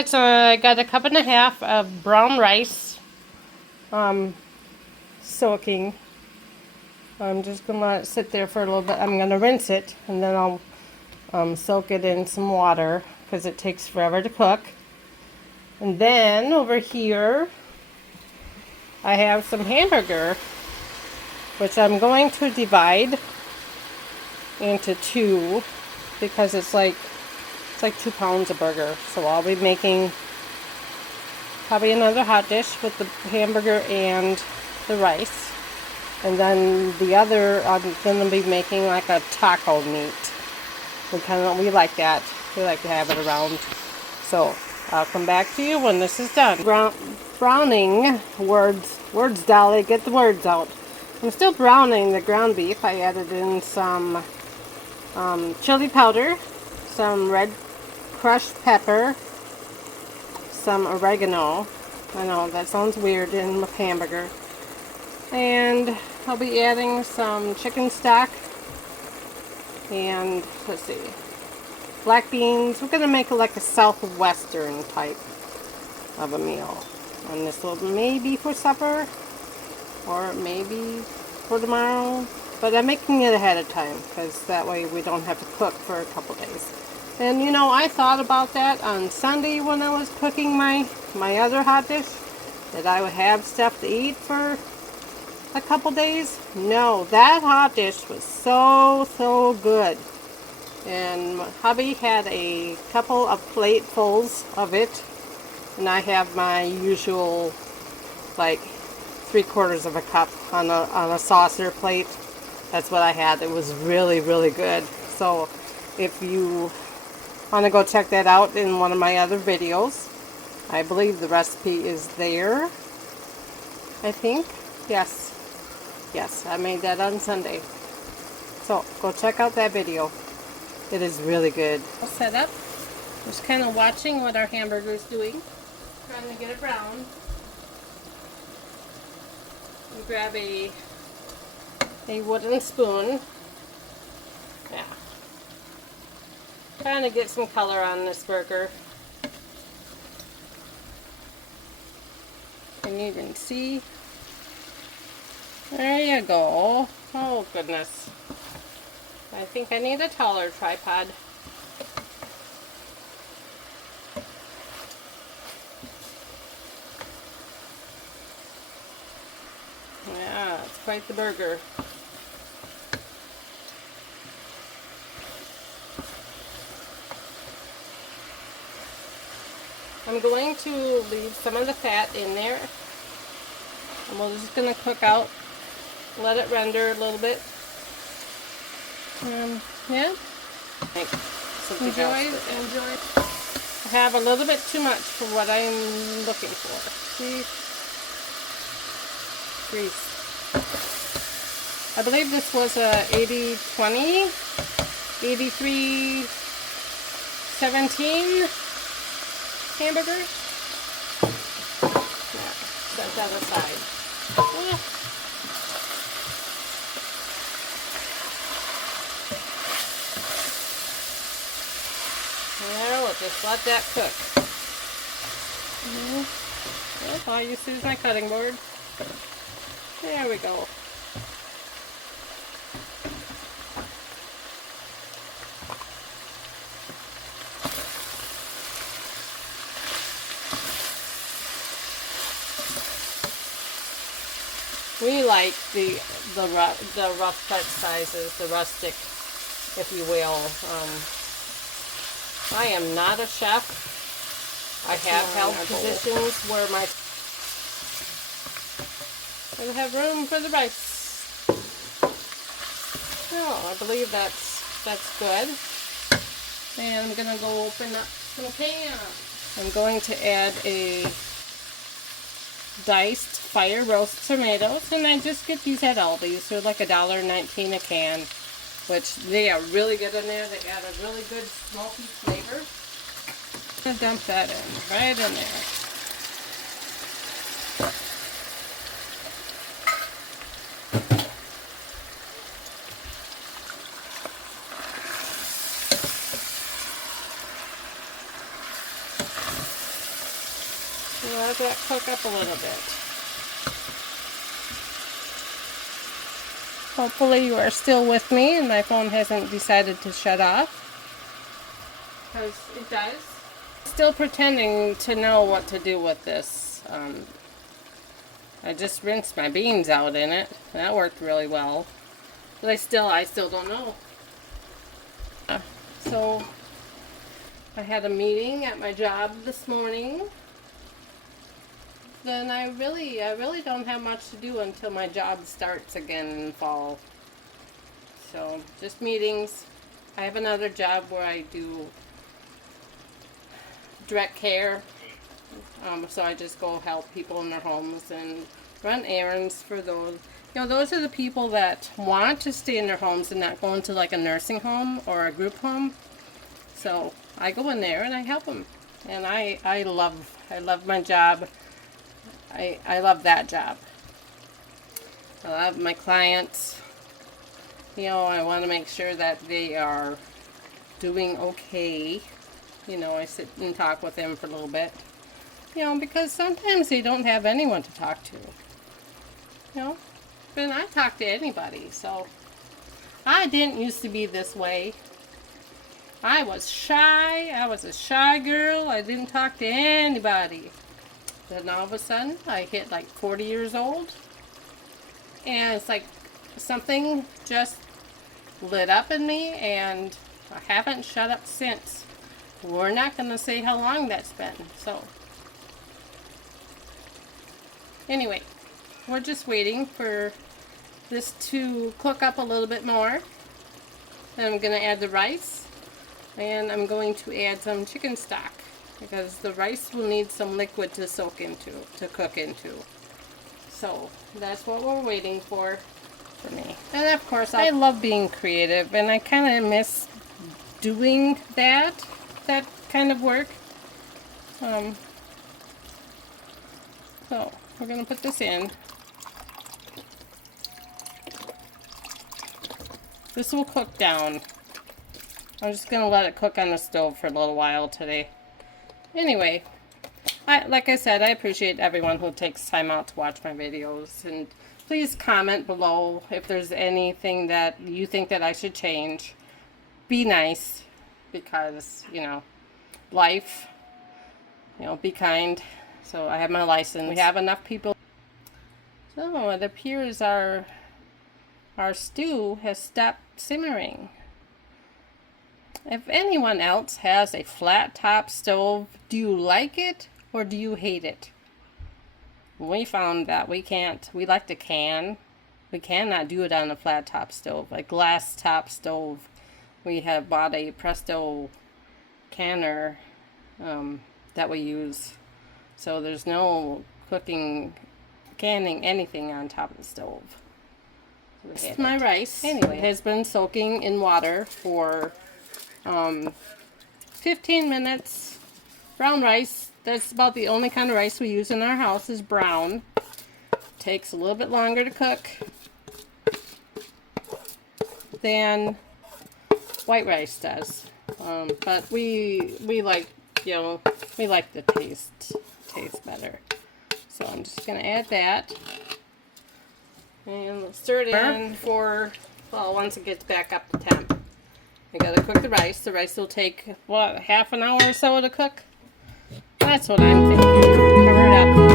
Alright, so I got a cup and a half of brown rice soaking. I'm just going to let it sit there for a little bit. I'm going to rinse it, and then I'll soak it in some water because it takes forever to cook. And then over here I have some hamburger, which I'm going to divide into two because it's like 2 pounds of burger. So I'll be making probably another hot dish with the hamburger and the rice. And then the other, I'm going to be making like a taco meat. We like that. We like to have it around. So I'll come back to you when this is done. Browning, words Dolly, get the words out. I'm still browning the ground beef. I added in some chili powder, some red crushed pepper, some oregano. I know that sounds weird in with hamburger. And I'll be adding some chicken stock and, let's see, black beans. We're going to make it like a southwestern type of a meal. And this will maybe for supper or maybe for tomorrow. But I'm making it ahead of time because that way we don't have to cook for a couple days. And you know, I thought about that on Sunday when I was cooking my other hot dish, that I would have stuff to eat for a couple days. No, that hot dish was so good. And hubby had a couple of platefuls of it, and I have my usual like 3/4 of a cup on a saucer plate. That's what I had. It was really good. So if you want to go check that out in one of my other videos, I believe the recipe is there. I think. Yes, I made that on Sunday. So go check out that video. It is really good. I'll set up. Just kind of watching what our hamburger is doing. Trying to get it brown. You grab a wooden spoon. Yeah. Trying to get some color on this burger. Can you even see? There you go. Oh goodness. I think I need a taller tripod. Yeah, it's quite the burger. I'm going to leave some of the fat in there. And we're just going to cook out. Let it render a little bit. Yeah. Enjoy. I have a little bit too much for what I'm looking for. See? Grease. I believe this was a 80-20, 83-17 hamburger. Yeah, set that aside. Yeah. Now we'll just let that cook. Yep, all you see is my cutting board. There we go. We like the rough cut sizes, the rustic, if you will. I am not a chef. I have held positions where I have room for the rice. Oh, I believe that's good. And I'm gonna go open up some cans. I'm going to add a diced fire roast tomatoes, and I just get these at Aldi's. They're like $1.19 a can, which they are really good in there. They add a really good smoky flavor. I'm gonna dump that in, right in there. that cook up a little bit. Hopefully you are still with me and my phone hasn't decided to shut off. Because it does. Still pretending to know what to do with this. I just rinsed my beans out in it. That worked really well. But I still don't know. So I had a meeting at my job this morning. Then I really don't have much to do until my job starts again in fall. So just meetings. I have another job where I do direct care. So I just go help people in their homes and run errands for those. You know, those are the people that want to stay in their homes and not go into like a nursing home or a group home. So I go in there and I help them. And I love my job. I love that job. I love my clients. You know, I want to make sure that they are doing okay. You know, I sit and talk with them for a little bit. You know, because sometimes they don't have anyone to talk to. You know, but I talk to anybody, so I didn't used to be this way. I was shy. I was a shy girl. I didn't talk to anybody. Then all of a sudden, I hit like 40 years old. And it's like something just lit up in me, and I haven't shut up since. We're not going to say how long that's been. So, anyway, we're just waiting for this to cook up a little bit more. Then I'm going to add the rice, and I'm going to add some chicken stock, because the rice will need some liquid to soak into, to cook into. So that's what we're waiting for me. And of course, I love being creative, and I kind of miss doing that kind of work. So we're going to put this in. This will cook down. I'm just going to let it cook on the stove for a little while today. Anyway, like I said, I appreciate everyone who takes time out to watch my videos. And please comment below if there's anything that you think that I should change. Be nice, because, you know, life, you know, be kind. So I have my license. We have enough people. So it appears our stew has stopped simmering. If anyone else has a flat top stove, do you like it or do you hate it? We found that we like to can. We cannot do it on a flat top stove, a glass top stove. We have bought a Presto canner that we use. So there's no canning anything on top of the stove. My rice, anyway, has been soaking in water for 15 minutes. Brown rice, that's about the only kind of rice we use in our house, is brown. Takes a little bit longer to cook than white rice does. But we like, you know, we like the taste better. So I'm just going to add that. And stir it in for, well, once it gets back up to temp. I gotta cook the rice. The rice will take, what, half an hour or so to cook? That's what I'm thinking. Cover it up.